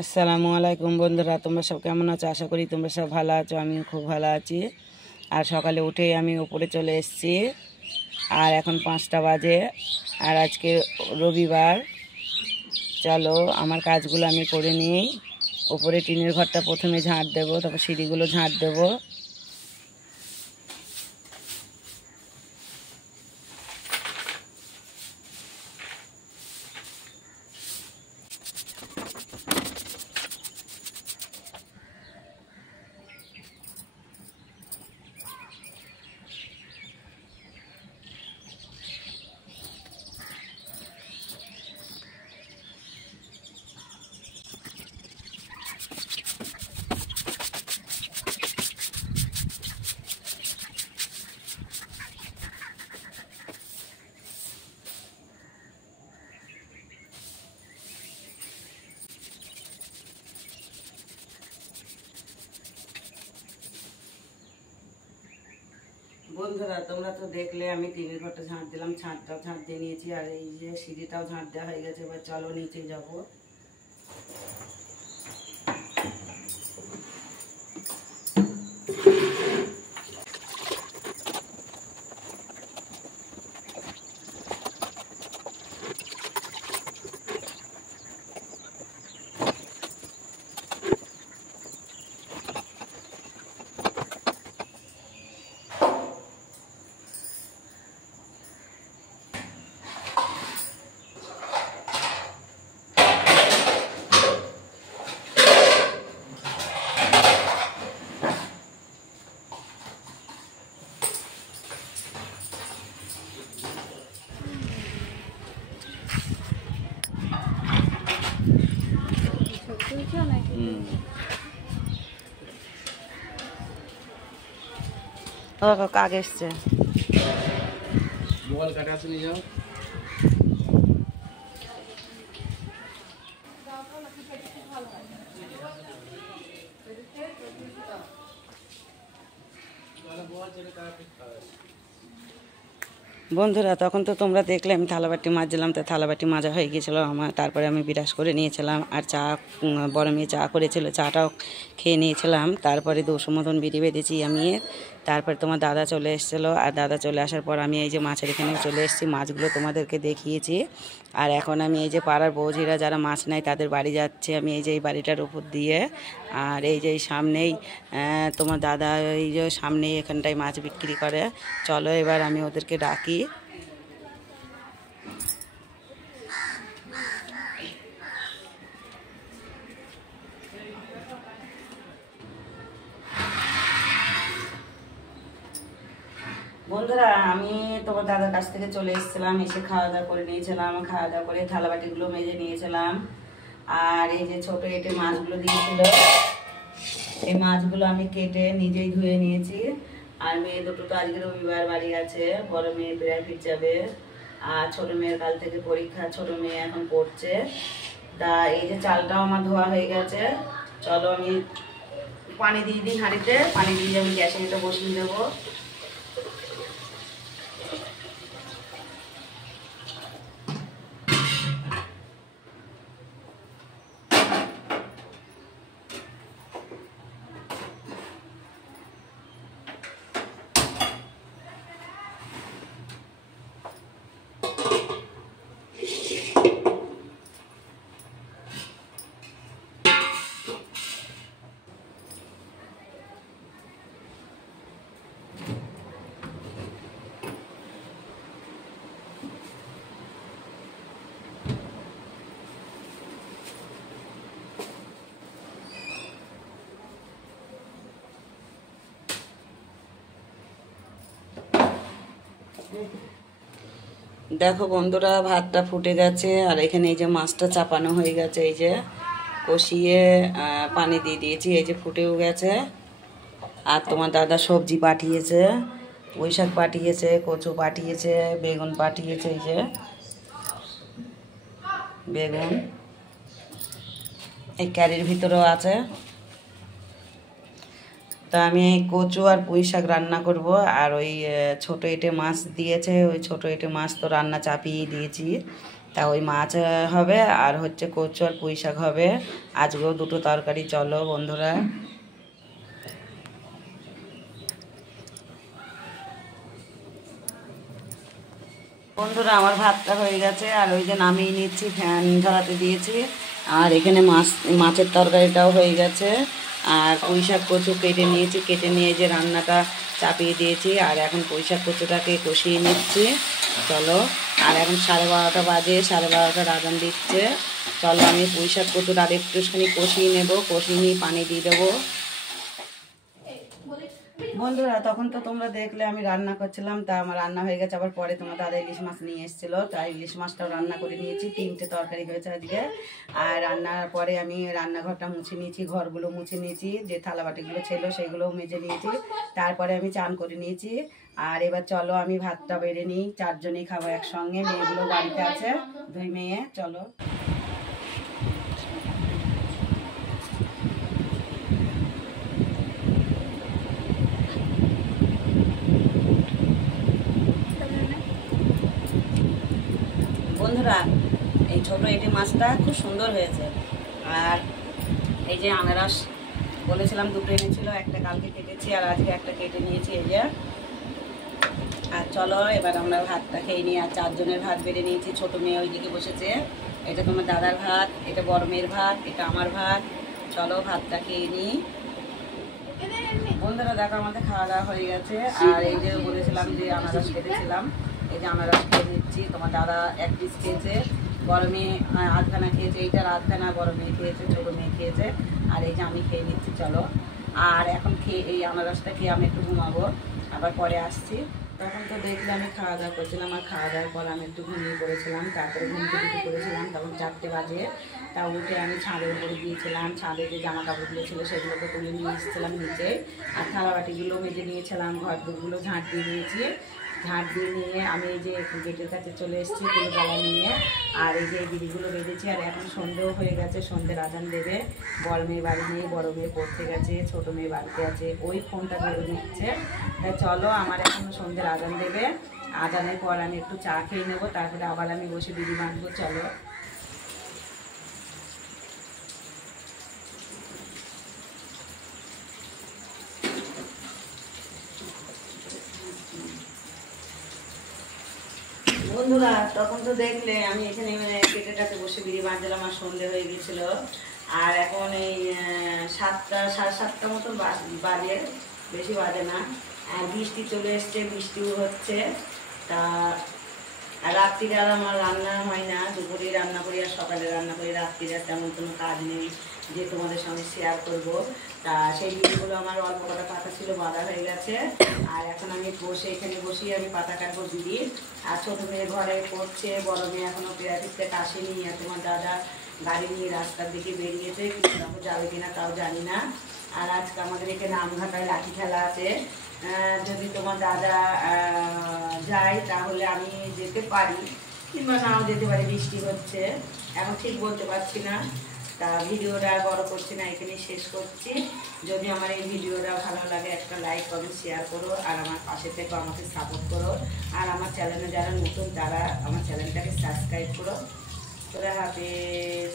আসসালামু আলাইকুম বন্ধুরা, তোমরা সব কেমন আছো? আশা করি তোমরা সব ভালো আছো। আমিও খুব ভালো আছি। আর সকালে উঠেই আমি উপরে চলে এসেছি। আর এখন 5টা বাজে। আর আজকে রবিবার। চলো আমার কাজগুলো আমি করে নিই। উপরে টিনের ঘরটা প্রথমে ঝাঁট দেবো, তারপর সিঁড়িগুলো ঝাঁট দেবো। বন্ধুরা, তোমরা তো দেখলে আমি টিনের ঘরটা ঝাঁট দিলাম, ছাদটাও ঝাঁট দিয়ে নিয়েছি। আর এই যে সিঁড়িটাও ঝাঁট দেওয়া হয়ে গেছে। এবার চলো নিচে যাবো। কাক এসছে। বন্ধুরা, তখন তো তোমরা দেখলে আমি থালাবাটি মাজছিলাম। তো থালাবাটি মাজা হয়ে গিয়েছিলো আমার। তারপরে আমি বিরাস করে নিয়েছিলাম। আর চা, বড় মেয়ে চা করেছিল, চাটাও খেয়ে নিয়েছিলাম। তারপরে 200 মতন বিড়ি বেঁধেছি আমি। তারপরে তোমার দাদা চলে এসেছিলো। আর দাদা চলে আসার পর আমি এই যে মাছের এখানে চলে এসেছি। মাছগুলো তোমাদেরকে দেখিয়েছি। আর এখন আমি এই যে পাড়ার বৌঝিরা যারা মাছ নেয় তাদের বাড়ি যাচ্ছে। আমি এই যে এই বাড়িটার উপর দিয়ে। আর এই যে সামনেই তোমার দাদা এই যে সামনেই এখানটায় মাছ বিক্রি করে। চলো এবার আমি ওদেরকে ডাকি। বন্ধুরা, আমি তোমার দাদার কাছ থেকে চলে এসেছিলাম। এসে খাওয়া দাওয়া করে নিয়েছিলাম। খাওয়া দাওয়া করে থালাবাটিগুলো মেজে নিয়েছিলাম। আর এই যে ছোট এঁটে মাছগুলো দিয়েছিল, এই মাছগুলো আমি কেটে নিজেই ধুয়ে নিয়েছি। আর মেয়ে দুটো তো আজকে রবিবার বাড়ি আছে। বড় মেয়ে প্রাইভেট যাবে। আর ছোট মেয়ের কাল থেকে পরীক্ষা। ছোট মেয়ে এখন পড়ছে। তা এই যে চালটাও আমার ধোয়া হয়ে গেছে। চলো আমি পানি দিয়ে দিই হাঁড়িতে। পানি দিয়ে আমি গ্যাসে এটা বসিয়ে দেবো। দেখো বন্ধুরা, ভাতটা ফুটে গেছে। আর এখানে এই যে মাছটা চাপানো হয়ে গেছে। এই যে কষিয়ে পানি দিয়ে দিয়েছি। এই যে ফুটেও গেছে। আর তোমার দাদা সবজি পাঠিয়েছে, পুঁই শাক পাঠিয়েছে, কচু পাঠিয়েছে, বেগুন পাঠিয়েছে। এই যে বেগুন এই ক্যারির ভিতরেও আছে। তা আমি কচু আর পুঁই শাক রান্না করব। আর ওই ছোটো এঁটে মাছ দিয়েছে, ওই ছোটো এঁটে মাছ তো রান্না চাপিয়ে দিয়েছি। তা ওই মাছ হবে আর হচ্ছে কচু আর পুঁই শাক হবে। আজকেও দুটো তরকারি। চলো বন্ধুরা। বন্ধুরা আমার ভাতটা হয়ে গেছে আর ওই যে নামিয়ে নিচ্ছি, ফ্যান ধরাতে দিয়েছি। আর এখানে মাছের তরকারিটাও হয়ে গেছে। আর পুঁই শাক কচু কেটে নিয়েছি, কেটে নিয়ে যে রান্নাটা চাপিয়ে দিয়েছি। আর এখন পুঁই শাক কচুটাকে কষিয়ে নিচ্ছি। চলো। আর এখন 12:30 বাজে, 12:30 আজান দিচ্ছে। চলো আমি পুঁই শাক কচুটা আর একটুখানি কষিয়ে নেবো, কষিয়ে নিয়ে পানি দিয়ে দেবো। বন্ধুরা তখন তো তোমরা দেখলে আমি রান্না করছিলাম, তা আমার রান্না হয়ে গেছে। আবার পরে তোমার দাদা ইলিশ মাছ নিয়ে এসেছিলো, তাই ইলিশ মাছটাও রান্না করে নিয়েছি। 3টে তরকারি হয়েছে আজকে। আর রান্নার পরে আমি রান্নাঘরটা মুছে নিয়েছি, ঘরগুলো মুছে নিয়েছি, যে থালা বাটিগুলো ছিল সেগুলোও মেজে নিয়েছি। তারপরে আমি চান করে নিয়েছি। আর এবার চলো আমি ভাতটা বেড়ে নিই, 4 জনেই খাবো একসঙ্গে। মেয়েগুলো বাড়িতে আছে, 2 মেয়ে। চলো। বন্ধুরা এই ছোটো এঁটে মাছটা খুব সুন্দর হয়েছে। আর এই যে আনারস বলেছিলাম 2টো এনেছিল, একটা কালকে কেটেছি আর আজকে একটা কেটে নিয়েছি, এই যে। আর চলো এবার আমরা ভাতটা খেয়ে নিই। আর 4 জনের ভাত বেড়ে নিয়েছি। ছোটো মেয়ে ওইদিকে বসেছে। এটা তোমার দাদার ভাত, এটা বড় মেয়ের ভাত, এটা আমার ভাত। চলো ভাতটা খেয়ে নিই। বন্ধুরা দেখো আমাদের খাওয়া দাওয়া হয়ে গেছে। আর এই যে বলেছিলাম যে আনারস কেটেছিলাম, এই যে আনারস খেয়ে নিচ্ছি। তোমার দাদা 1 পিস খেয়েছে, বড় মেয়ে আধখানা খেয়েছে, এইটার আধখানা বড় মেয়ে খেয়েছে, ছোটো মেয়ে খেয়েছে। আর এই যে আমি খেয়ে নিচ্ছি। চলো। আর এখন খেয়ে এই আনারসটা খেয়ে আমি একটু ঘুমাবো, আবার পরে আসছি। তখন তো দেখলে আমি খাওয়া দাওয়া করছিলাম। আর খাওয়া দাওয়ার পর আমি একটু ঘুমিয়ে পড়েছিলাম। তারপরে ঘুমতে করেছিলাম, তখন 4টে বাজে। তা উঠে আমি ছাদের উপরে গিয়েছিলাম। ছাদে যে জামা কাপড়গুলো ছিল সেগুলোকে তুলে নিয়ে এসেছিলাম নিচে। আর থালাবাটিগুলো মেজে নিয়েছিলাম, ঘর দুগুলো ঝাঁট দিয়ে নিয়েছি। ঝাঁট দিয়ে নিয়ে আমি এই যে গেটের কাছে চলে এসেছি কুলগালা নিয়ে। আর এই যে বিড়িগুলো বেঁধেছি। আর এখন সন্ধেও হয়ে গেছে, সন্ধ্যের আজান দেবে। বড় মেয়ে বাড়ি নেই, বড় মেয়ে পড়তে গেছে, ছোটো মেয়ে বাড়িতে আছে, ওই ফোনটা ধরে দিচ্ছে। তাই চলো আমার এখন সন্ধ্যের আজান দেবে। আজানের পর আমি একটু চা খেয়ে নেবো, তারপরে আবার আমি বসে বিড়ি বাঁধবো। চলো। বন্ধুরা তখন তো দেখলে আমি এখানে কেটেটাতে বসে বিড়ি বাঁধছিলাম। আর সন্ধে হয়ে গেছিল। আর এখন এই 7টা 7:30 মতন বাজে, বেশি বাজে না। আর বৃষ্টি চলে এসছে, বৃষ্টিও হচ্ছে। তা আর রাত্রিরে আর আমার রান্না হয় না, দুপুরে রান্না করি আর সকালে রান্না করি। রাত্রিরে তেমন কোনো কাজ নেই যে তোমাদের সঙ্গে শেয়ার করব। তা সেই বিড়িগুলো আমার অল্প কটা পাতা ছিল, বাঁধা হয়ে গেছে। আর এখন আমি বসে এখানে বসিয়ে আমি পাতা কাটবো বিড়ি। আর ছোটো মেয়ে ঘরে পড়ছে, বড় মেয়ে এখনও পেরাটিস থেকে আসেনি। আর তোমার দাদা গাড়ি নিয়ে রাস্তার দিকে বেরিয়েছে, কিন্তু তখন যাবে কিনা তাও জানি না। আর আজকে আমাদের এখানে আমঘাটায় লাঠি খেলা আছে। যদি তোমার দাদা যায় তাহলে আমি যেতে পারি, কিংবা নাও যেতে পারি। বৃষ্টি হচ্ছে, এখন ঠিক বলতে পারছি না। তা ভিডিওটা বড় করছি না, এখানে শেষ করছি। যদি আমার এই ভিডিওটা ভালো লাগে একটা লাইক কমেন্ট শেয়ার করো। আর আমার পাশে থেকে আমাকে সাপোর্ট করো। আর আমার চ্যানেলে যারা নতুন তারা আমার চ্যানেলটাকে সাবস্ক্রাইব করো। খোদা হাফেজ।